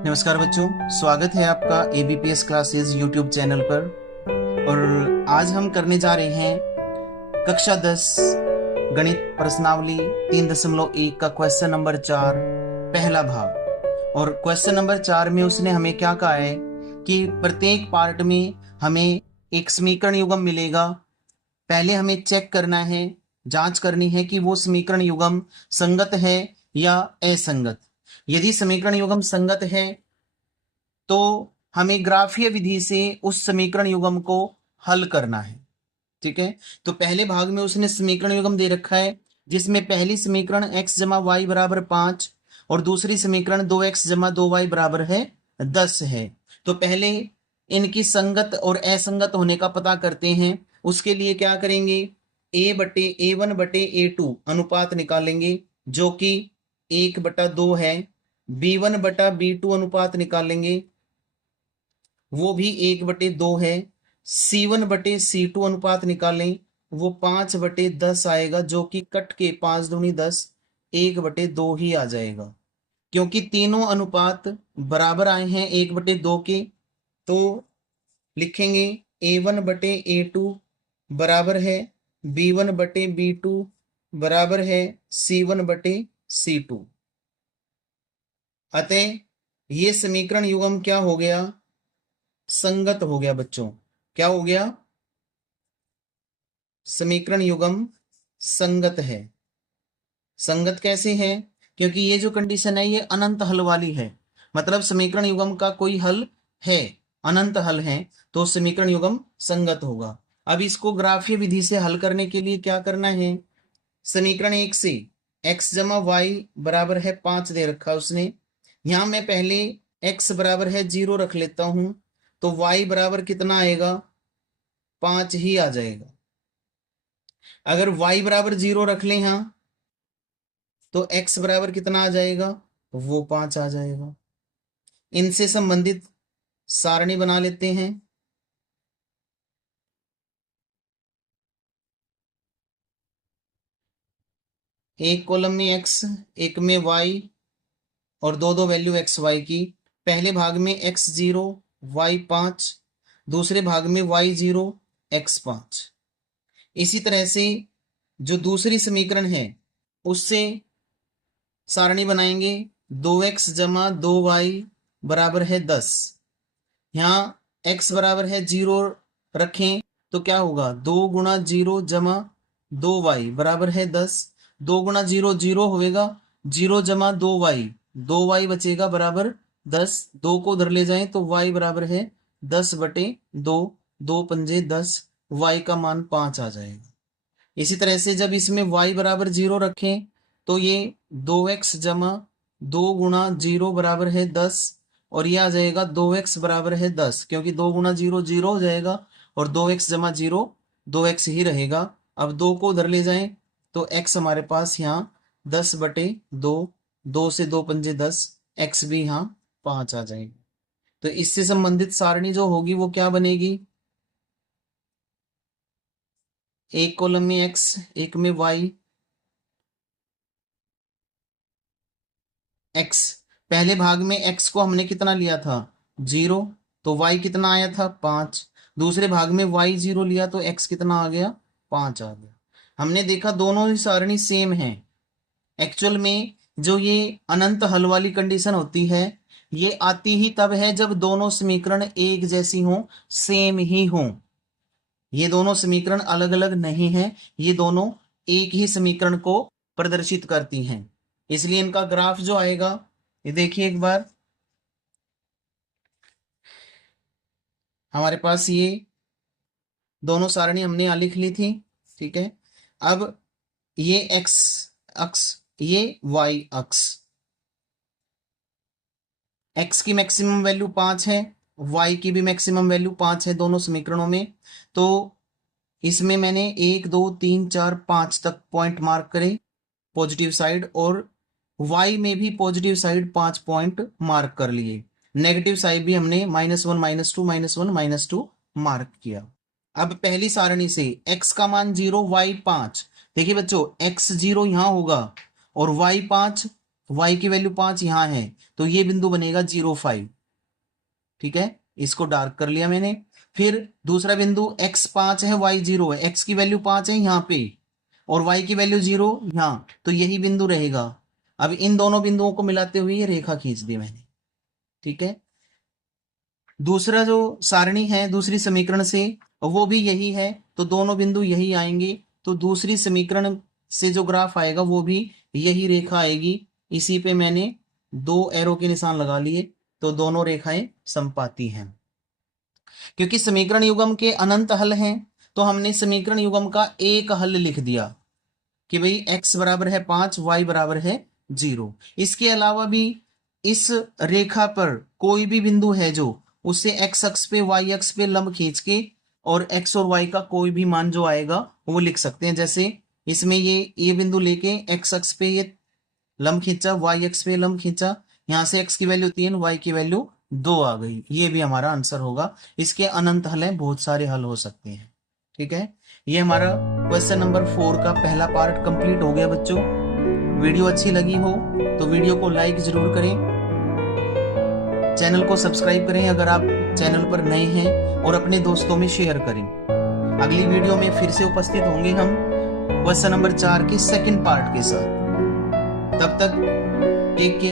नमस्कार बच्चों, स्वागत है आपका एबीपीएस क्लासेस यूट्यूब चैनल पर। और आज हम करने जा रहे हैं कक्षा 10 गणित प्रश्नावली 3.1 का क्वेश्चन नंबर 4 पहला भाग। और क्वेश्चन नंबर 4 में उसने हमें क्या कहा है कि प्रत्येक पार्ट में हमें एक समीकरण युग्म मिलेगा। पहले हमें चेक करना है, जांच करनी है कि वो समीकरण युग्म संगत है या असंगत। यदि समीकरण युग्म संगत है तो हमें ग्राफीय विधि से उस समीकरण युग्म को हल करना है। ठीक है, तो पहले भाग में उसने समीकरण युग्म दे रखा है जिसमें पहली समीकरण x जमा वाई बराबर 5 और दूसरी समीकरण 2x जमा 2y बराबर है 10 है। तो पहले इनकी संगत और असंगत होने का पता करते हैं। उसके लिए क्या करेंगे, a/a1/a2 अनुपात निकालेंगे जो कि 1/2 है। b1/b2 अनुपात निकालेंगे, वो भी 1/2 है। C1/C2 अनुपात निकालें, वो 5/10 आएगा जो कि कट के 5 दूनी 10 1/2 ही आ जाएगा। क्योंकि तीनों अनुपात बराबर आए हैं 1/2 के, तो लिखेंगे a1/a2 बराबर है b1/b2 बराबर है C1/C2। अतः ये समीकरण युग्म क्या हो गया, संगत हो गया बच्चों। क्या हो गया, समीकरण युग्म संगत है। संगत कैसे है, क्योंकि ये जो कंडीशन है ये अनंत हल वाली है। मतलब समीकरण युग्म का कोई हल है, अनंत हल है, तो समीकरण युग्म संगत होगा। अब इसको ग्राफीय विधि से हल करने के लिए क्या करना है, समीकरण 1 से x जमा वाई बराबर है 5 दे रखा उसने। यहां मैं पहले x बराबर है 0 रख लेता हूं, तो y बराबर कितना आएगा, 5 ही आ जाएगा। अगर y बराबर 0 रख लें यहां, तो x बराबर कितना आ जाएगा, वो 5 आ जाएगा। इनसे संबंधित सारणी बना लेते हैं। एक कॉलम में x, एक में y और दो दो वैल्यू एक्स वाई की। पहले भाग में x0 y5, दूसरे भाग में y0 x5। इसी तरह से जो दूसरी समीकरण है उससे सारणी बनाएंगे, 2x जमा 2y बराबर है 10। यहाँ x बराबर है 0 रखें तो क्या होगा, 2 × 0 जमा 2y बराबर है 10। 2 × 0 0 होएगा, 0 जमा 2y, 2y बचेगा बराबर 10। 2 को उधर ले जाएं तो y बराबर है 10/2, 2×5 = 10, y का मान 5 आ जाएगा। इसी तरह से जब इसमें y बराबर 0 रखें तो ये 2x जमा 2 × 0 बराबर है 10 और ये आ जाएगा 2x बराबर है 10, क्योंकि 2 × 0 0 हो जाएगा और 2x जमा 0 2x ही रहेगा। अब 2 को उधर ले जाएं तो x हमारे पास यहाँ 10/2, 2 से 2×5 = 10, x भी यहाँ 5 आ जाएगी। तो इससे संबंधित सारणी जो होगी वो क्या बनेगी, एक कॉलम में x, एक में y। x, पहले भाग में x को हमने कितना लिया था, 0, तो y कितना आया था, 5। दूसरे भाग में y0 लिया तो x कितना आ गया, 5 आ गया। हमने देखा दोनों ही सारणी सेम है। एक्चुअल में जो ये अनंत हल वाली कंडीशन होती है ये आती ही तब है जब दोनों समीकरण एक जैसी हों, सेम ही हों। ये दोनों समीकरण अलग अलग नहीं हैं, ये दोनों एक ही समीकरण को प्रदर्शित करती हैं। इसलिए इनका ग्राफ जो आएगा, ये देखिए एक बार, हमारे पास ये दोनों सारणी हमने यहाँ लिख ली थी। ठीक है, अब ये x अक्ष, ये y अक्ष। x की मैक्सिमम वैल्यू 5 है, y की भी मैक्सिमम वैल्यू 5 है दोनों समीकरणों में। तो इसमें मैंने 1 2 3 4 5 तक पॉइंट मार्क करे पॉजिटिव साइड, और y में भी पॉजिटिव साइड 5 पॉइंट मार्क कर लिए। नेगेटिव साइड भी हमने -1 -2 -1 -2 मार्क किया। अब पहली सारणी से x का मान 0, y 5। देखिए बच्चों, x 0 यहां होगा और y 5 y की वैल्यू 5 यहाँ है, तो ये बिंदु बनेगा 0,5। ठीक है, इसको डार्क कर लिया मैंने। फिर दूसरा बिंदु x 5 है, y 0 है, x की वैल्यू 5 है यहाँ पे और y की वैल्यू 0 यहाँ, तो यही बिंदु रहेगा। अब इन दोनों बिंदुओं को मिलाते हुए ये रेखा खींच दी मैंने। ठीक है, दूसरा जो सारणी है दूसरी समीकरण से वो भी यही है, तो दोनों बिंदु यही आएंगे, तो दूसरी समीकरण से जो ग्राफ आएगा वो भी यही रेखा आएगी। इसी पे मैंने 2 एरो के निशान लगा लिए, तो दोनों रेखाएं समपाती हैं। क्योंकि समीकरण युग्म के अनंत हल हैं, तो हमने समीकरण युग्म का एक हल लिख दिया कि भाई x बराबर है 5, y बराबर है 0। इसके अलावा भी इस रेखा पर कोई भी बिंदु है जो, उससे x अक्ष पे y अक्ष पे लंब खींच के और x और y का कोई भी मान जो आएगा वो लिख सकते हैं। जैसे इसमें ये बिंदु लेके x अक्ष पे ये लंब खींचा, y अक्ष पे लंब खींचा, यहाँ से x की वैल्यू 3, y की वैल्यू 2 आ गई। ये भी हमारा आंसर होगा। इसके अनंत हल हैं, बहुत सारे हल हो सकते हैं। ठीक है, ये हमारा क्वेश्चन नंबर 4 का पहला पार्ट कंप्लीट हो गया बच्चों। वीडियो अच्छी लगी हो तो वीडियो को लाइक जरूर करें, चैनल को सब्सक्राइब करें अगर आप चैनल पर नए हैं, और अपने दोस्तों में शेयर करें। अगली वीडियो में फिर से उपस्थित होंगे हम क्वेश्चन नंबर 4 के सेकंड पार्ट के साथ। तब तक टेक केयर।